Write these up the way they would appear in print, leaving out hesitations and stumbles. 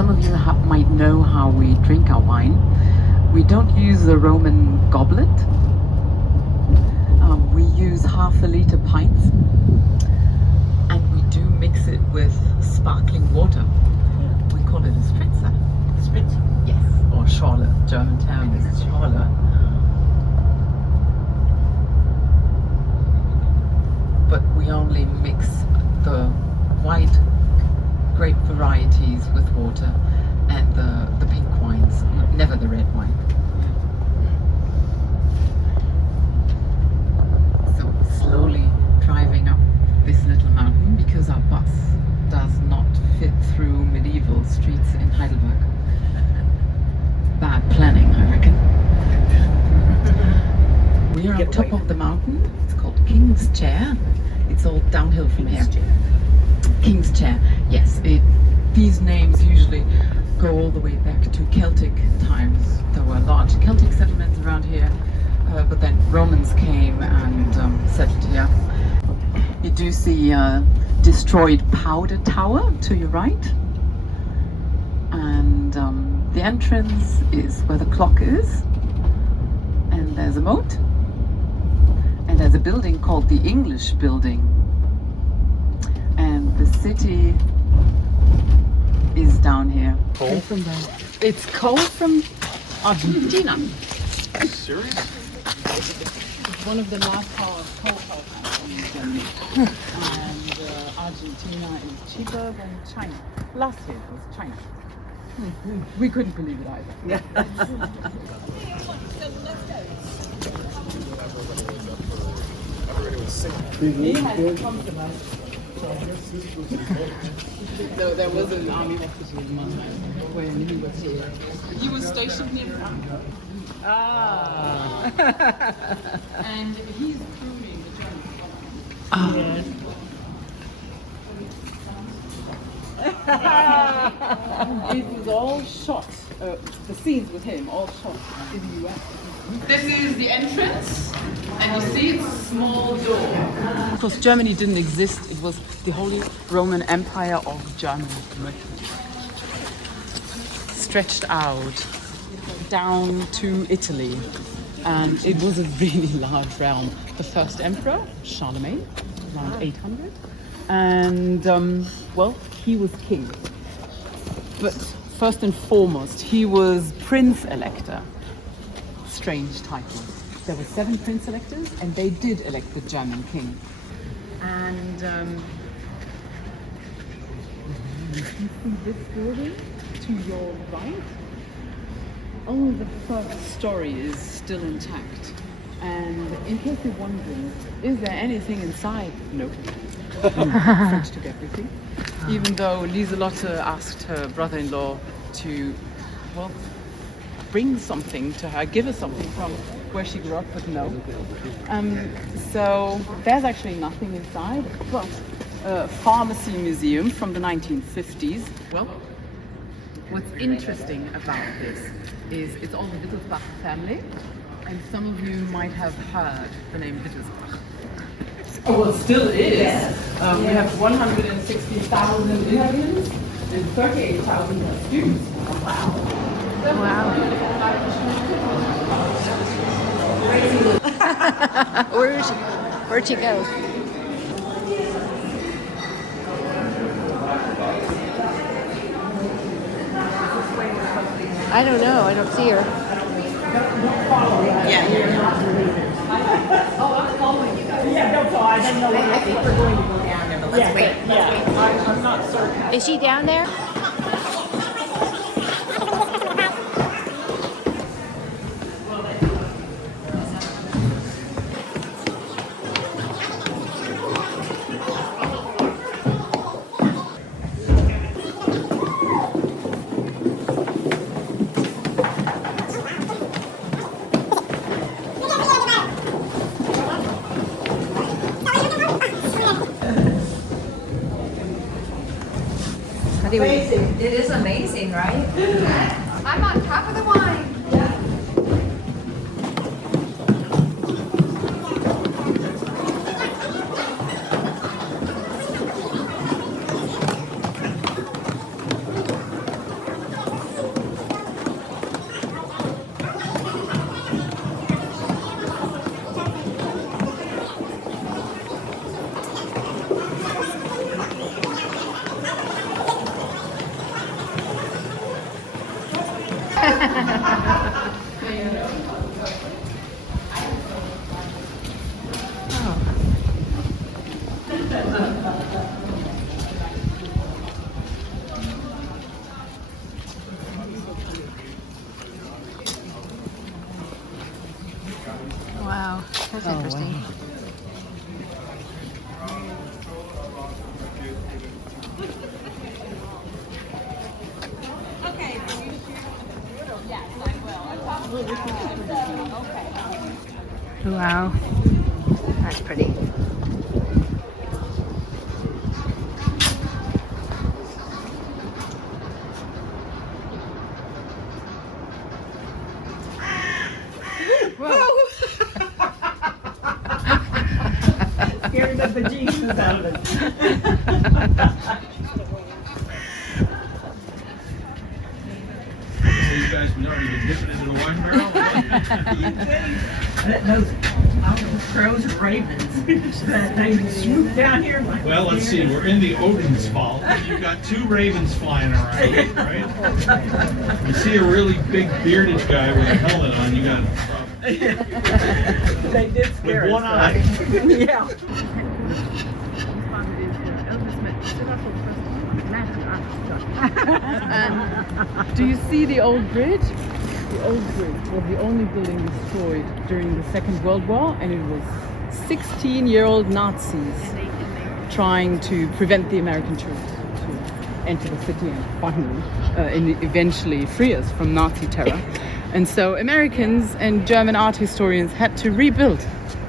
some of you might know how we drink our wine. We don't use a Roman goblet. We use half a liter pints, and we do mix it with sparkling water. We call it a spritzer. Spritzer? Yes, or Schorle. German term is Schorle. But we only mix the white grape varieties with water and the pink wines, never the red wine. So we're slowly driving up this little mountain because our bus does not fit through medieval streets in Heidelberg. Bad planning, I reckon. We are on top of the mountain. It's called King's Chair. It's all downhill from here. King's Chair, yes. These names usually go all the way back to Celtic times. There were large Celtic settlements around here, but then Romans came and settled here. You do see a destroyed powder tower to your right, and the entrance is where the clock is, and there's a moat, and there's a building called the English Building, and the city is down here. Coal from there? It's coal from Argentina. Serious? It's one of the last coal power plants in Germany. And Argentina is cheaper than China. Last year it was China. We couldn't believe it either. Yeah. He had come to us. So there was an army hospital in Mannheim when he was here. He was stationed near Frankfurt. Ah. And he's proving the German It was all shot, the scenes with him, all shot in the US. This is the entrance, and you see it's a small door. Because Germany didn't exist, it was the Holy Roman Empire of Germany. Stretched out down to Italy. And it was a really large realm. The first emperor, Charlemagne, around 800. And, well, he was king. But first and foremost, he was Prince Elector. Strange title. There were 7 prince electors, and they did elect the German king. And you see this building to your right. Only the first story is still intact. And in case you're wondering, is there anything inside? No. French took everything. Even though Lieselotte asked her brother-in-law to, well, bring something to her, give her something from where she grew up, but no. So there's actually nothing inside, but a pharmacy museum from the 1950s. Well, what's interesting about this is it's all the Wittelsbach family, and some of you might have heard the name Wittelsbach. Oh, well, it still is. Yes. We have 160,000 inhabitants and 38,000 students. Wow. Wow. Where'd she go? I don't know. I don't see her. Yeah. Yeah, don't fall. I don't know. I think we're going to go down there, but let's wait. Yeah, I'm not certain. Is she down there? Amazing. It is amazing, right? I'm on top of the wine. Wow, that's interesting. Wow. Wow, that's pretty. Scared the bejesus out of it. You guys not even dip it into the wine barrel? Those, I don't know, crows or ravens that they swoop down here like. Well, let's see. We're in the Odensfall. You've got two ravens flying around, right? You see a really big bearded guy with a helmet on. You got They did scare with us. one eye. Yeah. And do you see the old bridge? The old bridge was the only building destroyed during the Second World War, and it was 16-year-old Nazis trying to prevent the American troops to enter the city and finally and eventually free us from Nazi terror. And so Americans and German art historians had to rebuild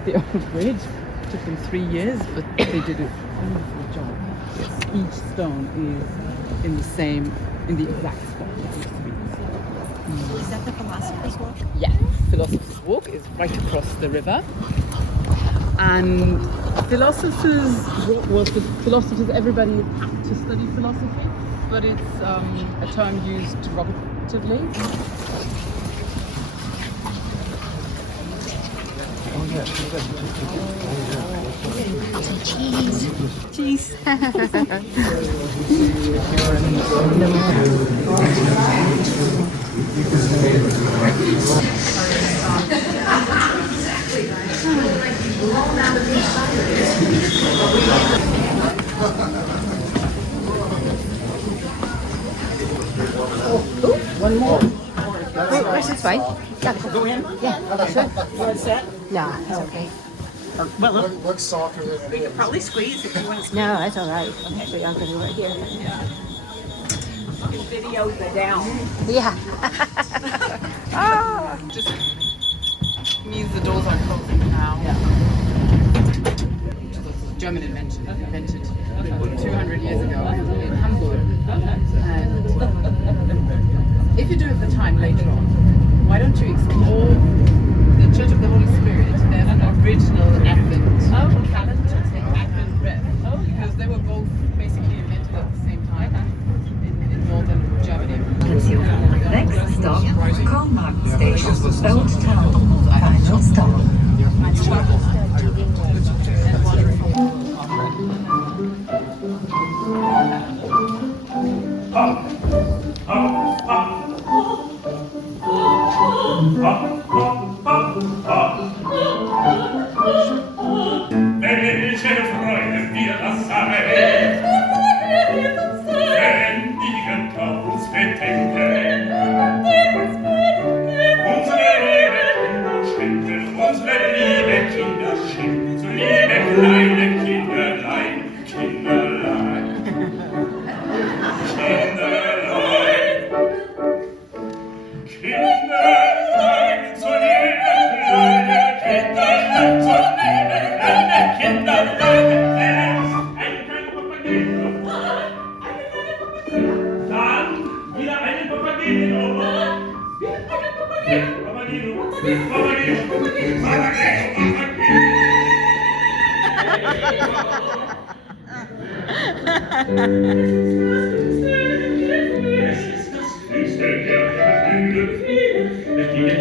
the old bridge. It took them 3 years, but they did a wonderful job. Yes, each stone is in the exact spot it used to be. Is that the Philosopher's Walk? Yeah, Philosopher's Walk is right across the river. And philosophers, everybody had to study philosophy, but it's a term used derogatively. Cheese. One more. Where's this way? Go in. Yeah, sure. What's that? No, it's okay. Well, Looks softer than it we could is. probably squeeze if you want to No, that's all right. Actually, I'm gonna do it here. video the down. Yeah. Ah. Just means the doors are closing now. Yeah. Which is a German invention, invented 200 years ago in Hamburg. And if you do have the time later on, why don't you explore the Church of the Holy Spirit? There's an original Advent calendar, Advent bread, because they were both basically invented at the same time in northern Germany. Next stop, Karlmarkt Station, Old Town. Final stop. Welche Freude wir das haben, wenn die Götter uns bedenken. Unsere liebe Kinder schenken, so liebe kleine Kinderlein, Kinderlein, Kinderlein, Kinderlein, so liebe kleine Kinderlein, so liebe kleine Kinderlein, ein kleiner Papageno, dann wieder einen Papageno, Papageno, Papageno, Papageno, Es ist das höchste der Gefühle, es geht